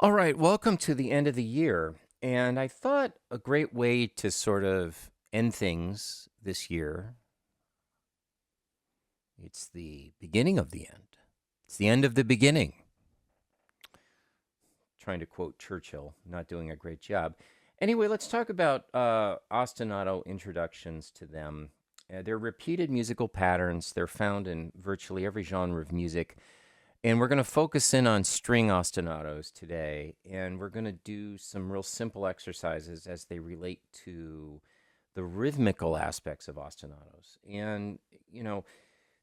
All right, welcome to the end of the year. And I thought a great way to sort of end things this year, it's the beginning of the end. It's the end of the beginning. Trying to quote Churchill, not doing a great job. Anyway, let's talk about ostinato introductions to them. They're repeated musical patterns. They're found in virtually every genre of music. And we're going to focus in on string ostinatos today, and we're going to do some real simple exercises as they relate to the rhythmical aspects of ostinatos. And,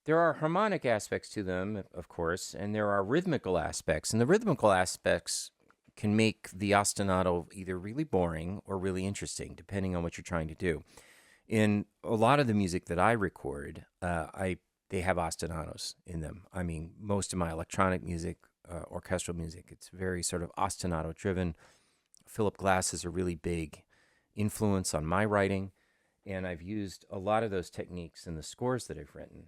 there are harmonic aspects to them, of course, and there are rhythmical aspects. And the rhythmical aspects can make the ostinato either really boring or really interesting, depending on what you're trying to do. In a lot of the music that I record, they have ostinatos in them. I mean, most of my electronic music, orchestral music, it's very sort of ostinato driven. Philip Glass is a really big influence on my writing, and I've used a lot of those techniques in the scores that I've written.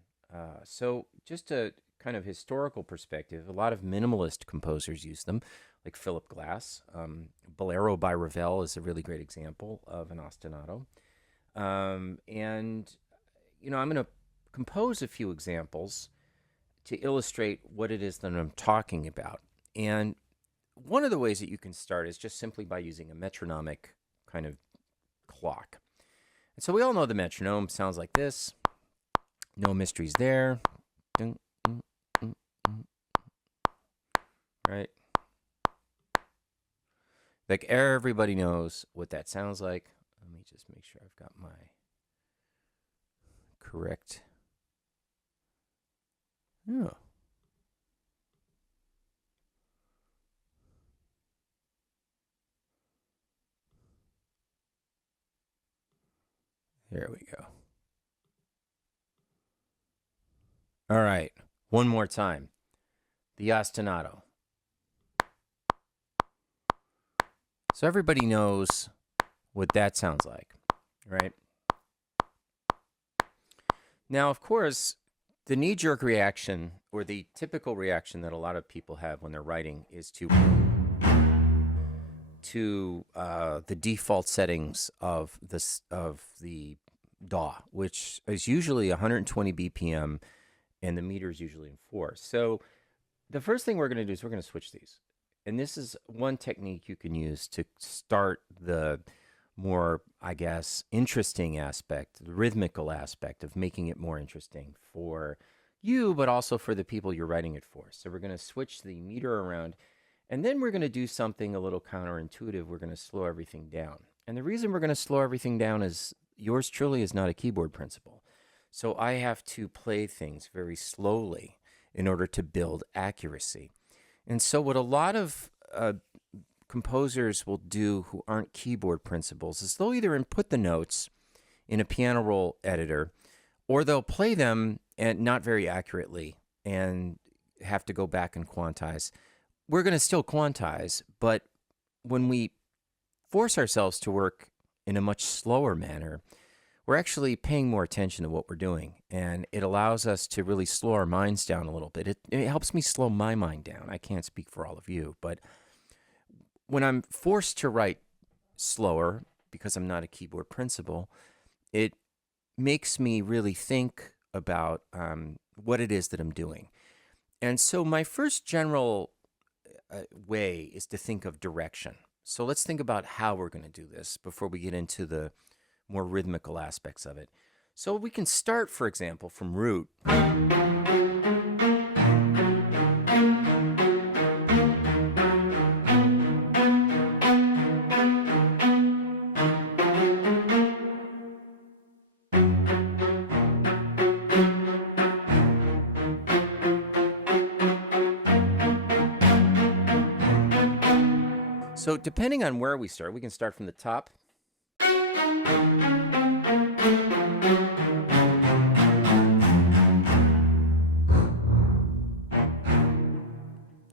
So, just a kind of historical perspective, a lot of minimalist composers use them, like Philip Glass. Bolero by Ravel is a really great example of an ostinato. And, I'm going to compose a few examples to illustrate what it is that I'm talking about. And one of the ways that you can start is just simply by using a metronomic kind of clock. And so we all know the metronome sounds like this. No mysteries there. Right? Like everybody knows what that sounds like. Let me just make sure I've got my correct. Oh. There we go. All right. One more time. The ostinato. So everybody knows what that sounds like, right? Now, of course, the knee-jerk reaction, or the typical reaction that a lot of people have when they're writing, is to the default settings of the DAW, which is usually 120 BPM, and the meter is usually in 4. So the first thing we're going to do is we're going to switch these. And this is one technique you can use to start the more, I guess, interesting aspect, the rhythmical aspect of making it more interesting for you, but also for the people you're writing it for. So we're going to switch the meter around, and then we're going to do something a little counterintuitive. We're going to slow everything down. And the reason we're going to slow everything down is yours truly is not a keyboard principal. So I have to play things very slowly in order to build accuracy. And so what a lot of composers will do who aren't keyboard principals is they'll either input the notes in a piano roll editor, or they'll play them and not very accurately and have to go back and quantize. We're going to still quantize, but when we force ourselves to work in a much slower manner, we're actually paying more attention to what we're doing, and it allows us to really slow our minds down a little bit. It helps me slow my mind down. I can't speak for all of you, but when I'm forced to write slower because I'm not a keyboard principal, it makes me really think about what it is that I'm doing. And so my first general way is to think of direction. So let's think about how we're going to do this before we get into the more rhythmical aspects of it. So we can start, for example, from root. So depending on where we start, we can start from the top.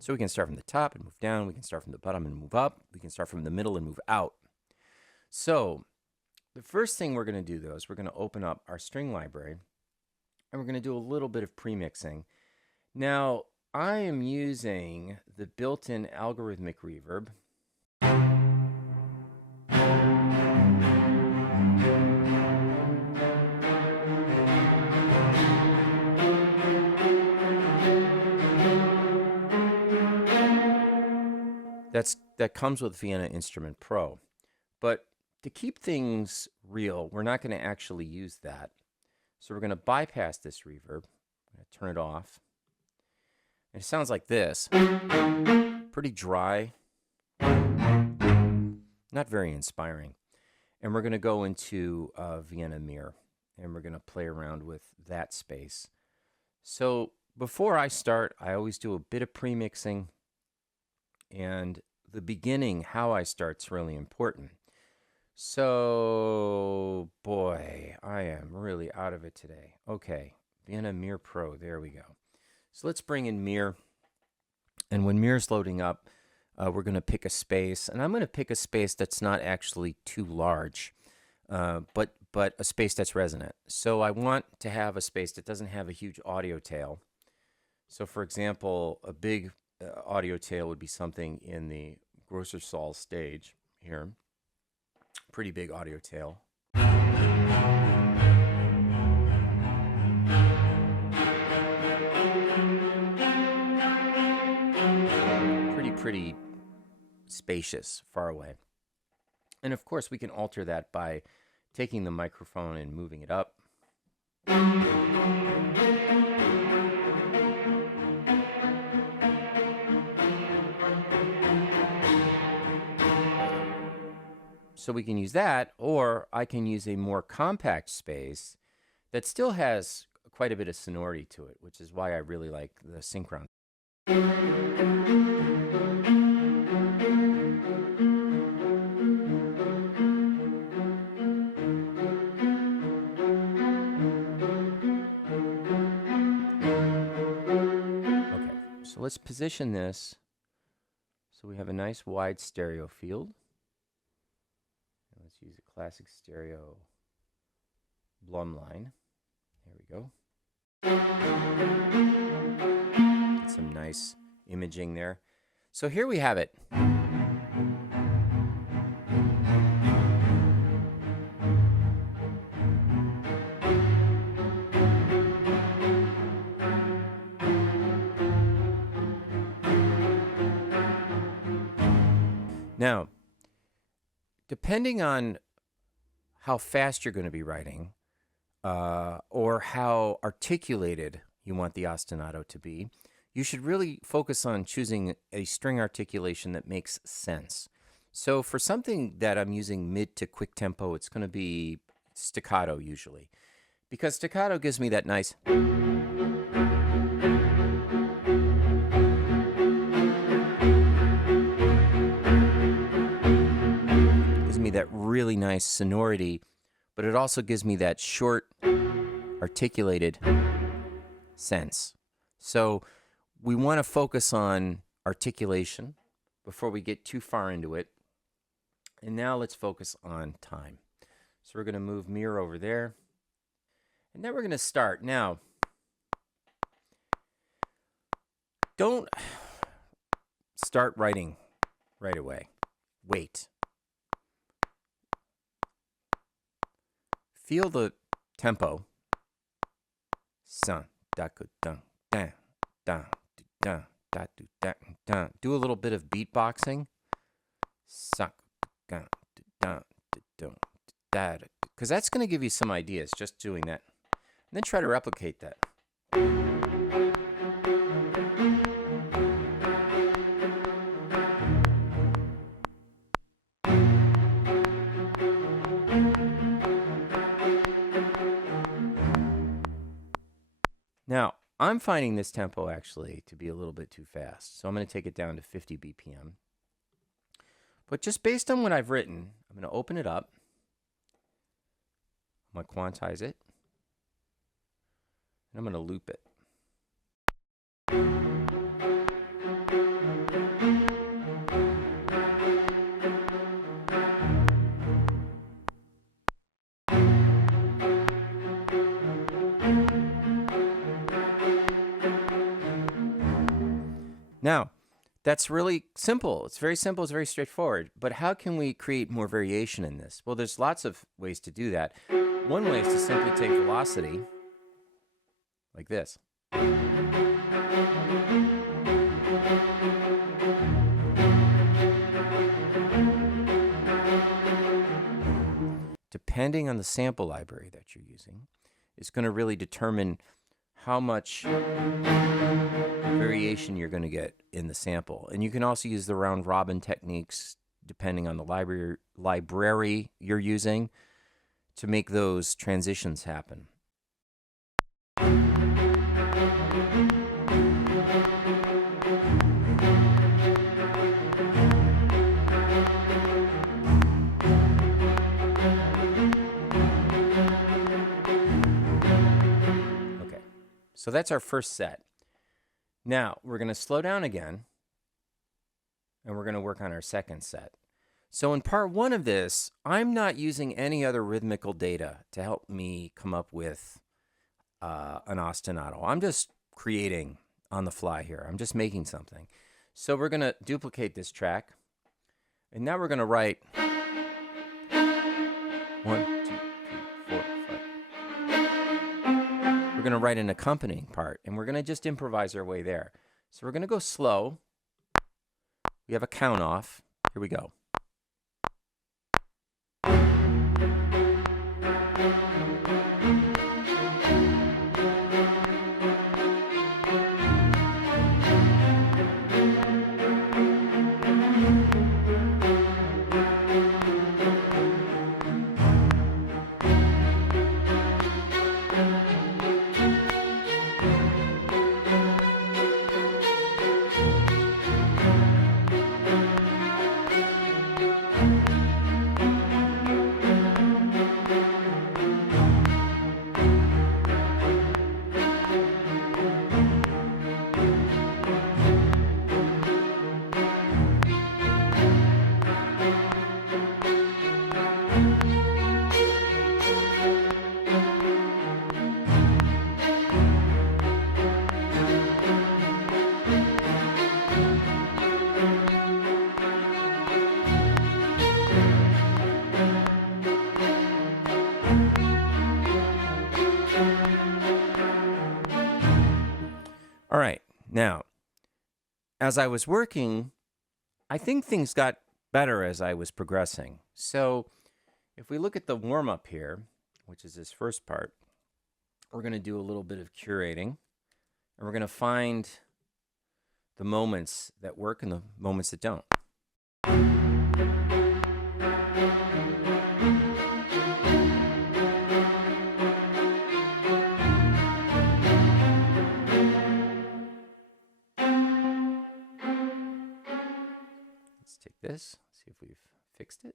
So we can start from the top and move down. We can start from the bottom and move up. We can start from the middle and move out. So the first thing we're going to do, though, is we're going to open up our string library, and we're going to do a little bit of premixing. Now, I am using the built-in algorithmic reverb. That comes with Vienna Instrument Pro. But to keep things real, we're not going to actually use that. So we're going to bypass this reverb. I'm going to turn it off. And it sounds like this. Pretty dry. Not very inspiring. And we're going to go into Vienna Mirror. And we're going to play around with that space. So before I start, I always do a bit of premixing. And the beginning, how I start, is really important. So, boy, I am really out of it today. Okay, Vienna Mirror Pro, there we go. So let's bring in Mirror. And when Mirror's loading up, we're going to pick a space. And I'm going to pick a space that's not actually too large, but a space that's resonant. So I want to have a space that doesn't have a huge audio tail. So, for example, a big audio tail would be something in the grosser Saal stage here. Pretty big audio tail. Pretty spacious, far away. And of course, we can alter that by taking the microphone and moving it up. So we can use that, or I can use a more compact space that still has quite a bit of sonority to it, which is why I really like the Synchron. Okay, so let's position this so we have a nice wide stereo field. Let's use a classic stereo Blum line. There we go. Get some nice imaging there. So here we have it. Now, depending on how fast you're going to be writing, or how articulated you want the ostinato to be, you should really focus on choosing a string articulation that makes sense. So for something that I'm using mid to quick tempo, it's going to be staccato usually, because staccato gives me that nice... that really nice sonority, but it also gives me that short, articulated sense. So we want to focus on articulation before we get too far into it. And now let's focus on time. So we're going to move Mirror over there. And then we're going to start. Now, don't start writing right away. Wait. Feel the tempo. San, da, dun, dan, dan, dun, da, dun, dun. Do a little bit of beatboxing. Because that's going to give you some ideas just doing that. And then try to replicate that. Now, I'm finding this tempo actually to be a little bit too fast, so I'm going to take it down to 50 BPM. But just based on what I've written, I'm going to open it up. I'm going to quantize it. And I'm going to loop it. That's really simple. It's very simple. It's very straightforward. But how can we create more variation in this? Well, there's lots of ways to do that. One way is to simply take velocity like this. Depending on the sample library that you're using, it's going to really determine how much variation you're going to get in the sample. And you can also use the round robin techniques depending on the library you're using to make those transitions happen. Okay, so that's our first set. Now, we're going to slow down again, and we're going to work on our second set. So in part one of this, I'm not using any other rhythmical data to help me come up with an ostinato. I'm just creating on the fly here. I'm just making something. So we're going to duplicate this track, and now we're going to write 1, 2, 3, 4, 5. We're going to write an accompanying part, and we're going to just improvise our way there. So we're going to go slow. We have a count off. Here we go. All right, now, as I was working, I think things got better as I was progressing. So if we look at the warm-up here, which is this first part, we're going to do a little bit of curating, and we're going to find the moments that work and the moments that don't. Let's take this, see if we've fixed it.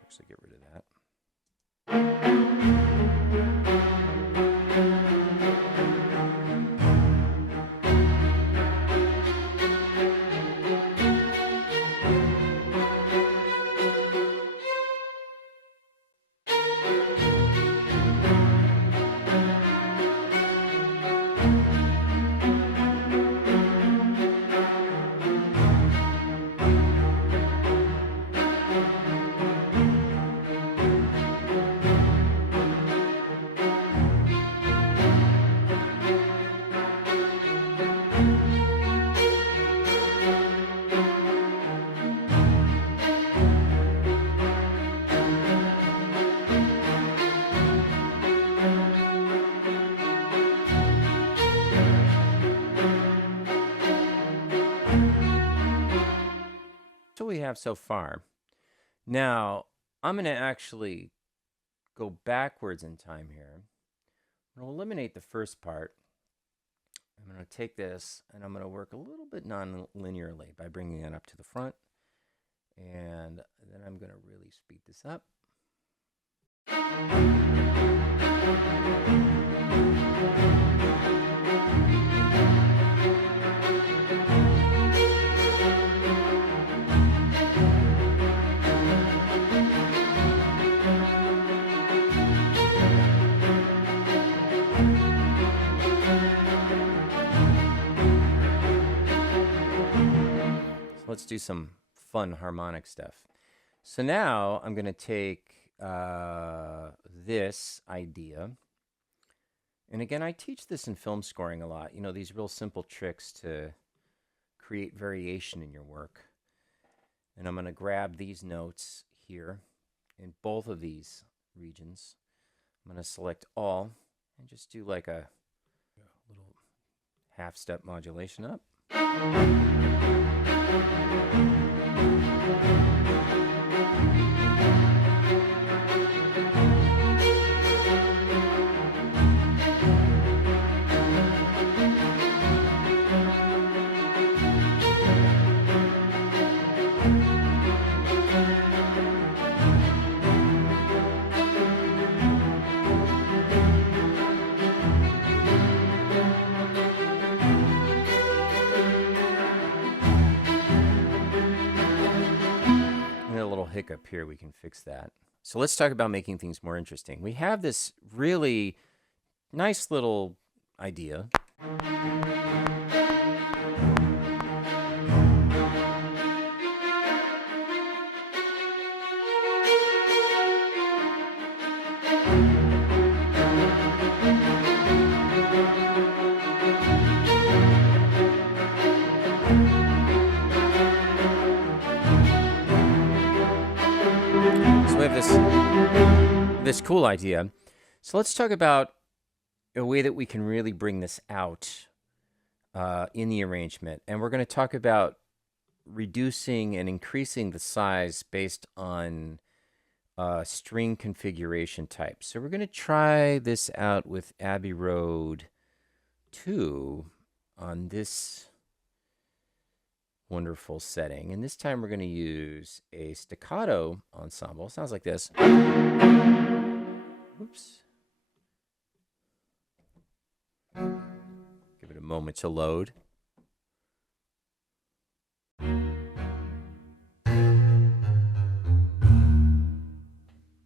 Actually get rid of that. We have so far. Now, I'm going to actually go backwards in time here. I'm going to eliminate the first part. I'm going to take this and I'm going to work a little bit non-linearly by bringing it up to the front. And then I'm going to really speed this up. let's do some fun harmonic stuff. So now I'm going to take this idea. And again, I teach this in film scoring a lot. You know, these real simple tricks to create variation in your work. And I'm going to grab these notes here in both of these regions. I'm going to select all and just do like a little half-step modulation up. Hiccup here, we can fix that. So let's talk about making things more interesting. We have this really nice little idea. This cool idea. So let's talk about a way that we can really bring this out in the arrangement. And we're going to talk about reducing and increasing the size based on string configuration type. So we're going to try this out with Abbey Road 2 on this wonderful setting. And this time we're going to use a staccato ensemble. Sounds like this. Oops. Give it a moment to load. And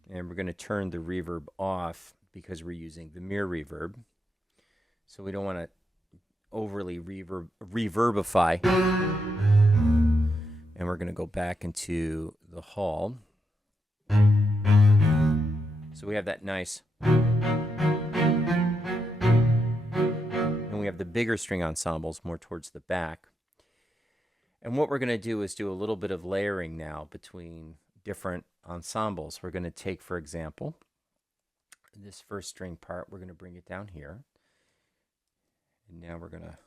we're going to turn the reverb off because we're using the mirror reverb. So we don't want to overly reverbify. And we're going to go back into the hall. So we have that nice. And we have the bigger string ensembles more towards the back. And what we're going to do is do a little bit of layering now between different ensembles. We're going to take, for example, this first string part, we're going to bring it down here. And now we're going to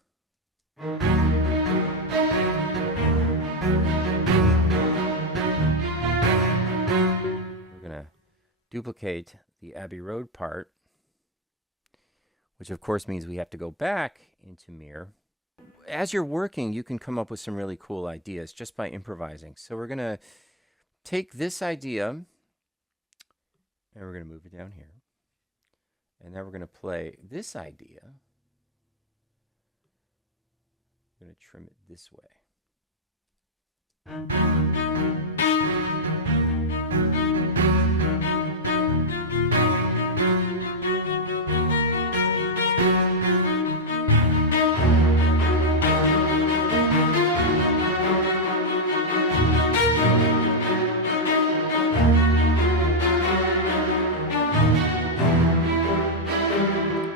duplicate the Abbey Road part, which of course means we have to go back into mirror. As you're working, you can come up with some really cool ideas just by improvising. So we're going to take this idea and we're going to move it down here. And now we're going to play this idea. I'm going to trim it this way.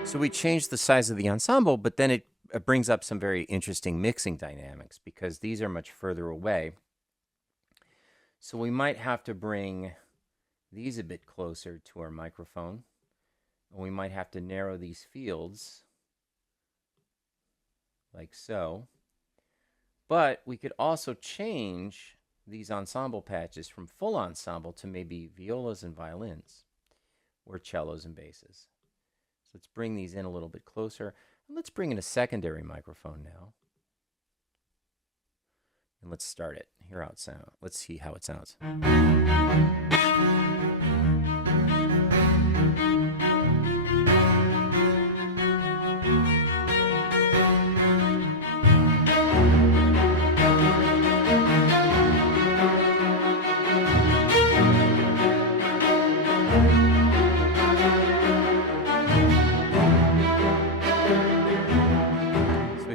So we changed the size of the ensemble, but then it brings up some very interesting mixing dynamics because these are much further away. So we might have to bring these a bit closer to our microphone. And we might have to narrow these fields like so. But we could also change these ensemble patches from full ensemble to maybe violas and violins or cellos and basses. So let's bring these in a little bit closer. And let's bring in a secondary microphone now. And let's start it. Hear how it sounds. Let's see how it sounds.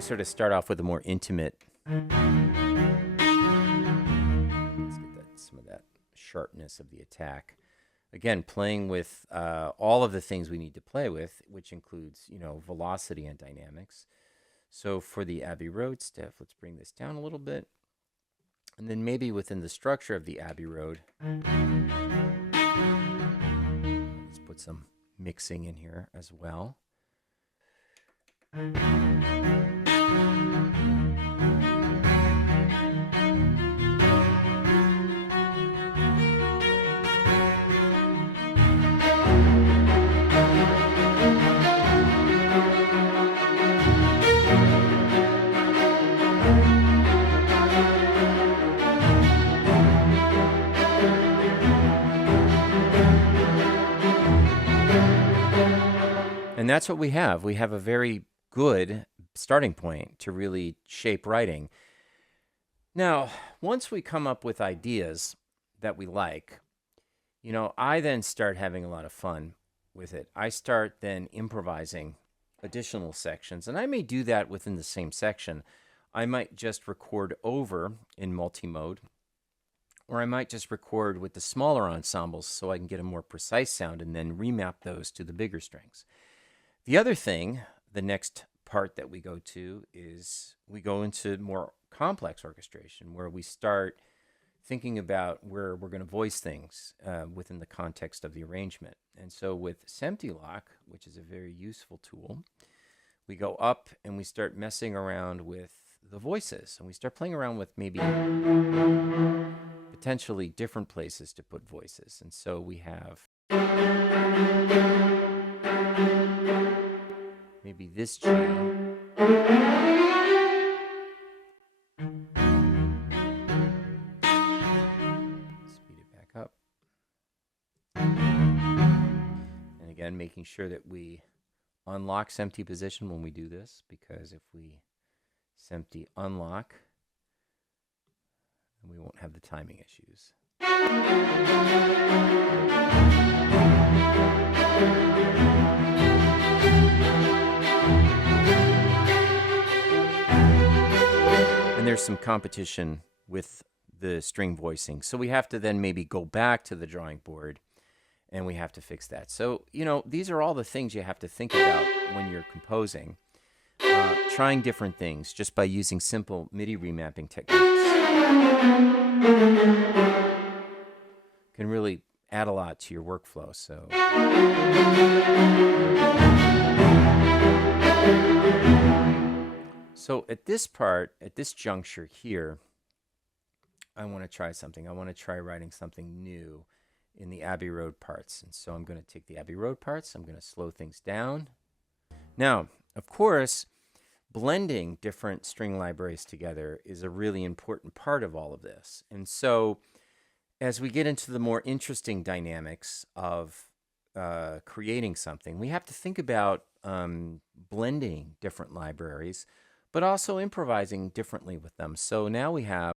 Sort of start off with a more intimate. sharpness of the attack. Again, playing with all of the things we need to play with, which includes, velocity and dynamics. So for the Abbey Road stuff, let's bring this down a little bit. And then maybe within the structure of the Abbey Road, let's put some mixing in here as well. And that's what we have. We have a very good starting point to really shape writing. Now, once we come up with ideas that we like, I then start having a lot of fun with it. I start then improvising additional sections, and I may do that within the same section. I might just record over in multi-mode, or I might just record with the smaller ensembles so I can get a more precise sound and then remap those to the bigger strings. The other thing, the next part that we go to, is we go into more complex orchestration, where we start thinking about where we're going to voice things within the context of the arrangement. And so with SemptyLock, which is a very useful tool, we go up and we start messing around with the voices, and we start playing around with maybe potentially different places to put voices. And so we have maybe this G. Speed it back up. And again, making sure that we unlock SEMT position when we do this, because if we SEMT unlock, then we won't have the timing issues. And there's some competition with the string voicing. So we have to then maybe go back to the drawing board and we have to fix that. So, these are all the things you have to think about when you're composing. Trying different things just by using simple MIDI remapping techniques can really add a lot to your workflow. So at this juncture here, I want to try something. I want to try writing something new in the Abbey Road parts. And so I'm going to take the Abbey Road parts. I'm going to slow things down. Now, of course, blending different string libraries together is a really important part of all of this. And so as we get into the more interesting dynamics of creating something, we have to think about blending different libraries, but also improvising differently with them. So now we have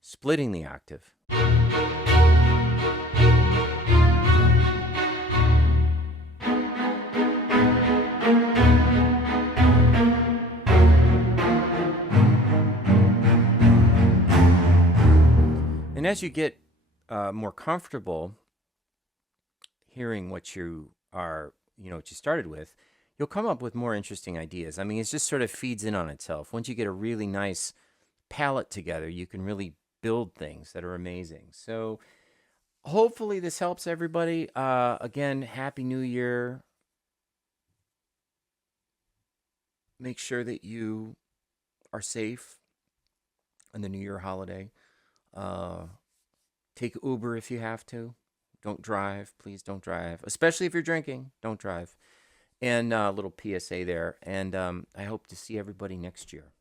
splitting the octave. And as you get more comfortable hearing what you are, what you started with, you'll come up with more interesting ideas. I mean, it just sort of feeds in on itself. Once you get a really nice palette together, you can really build things that are amazing. So hopefully this helps everybody. Again, Happy New Year. Make sure that you are safe on the New Year holiday. Take Uber if you have to. Don't drive. Please don't drive. Especially if you're drinking. Don't drive. And a little PSA there. And I hope to see everybody next year.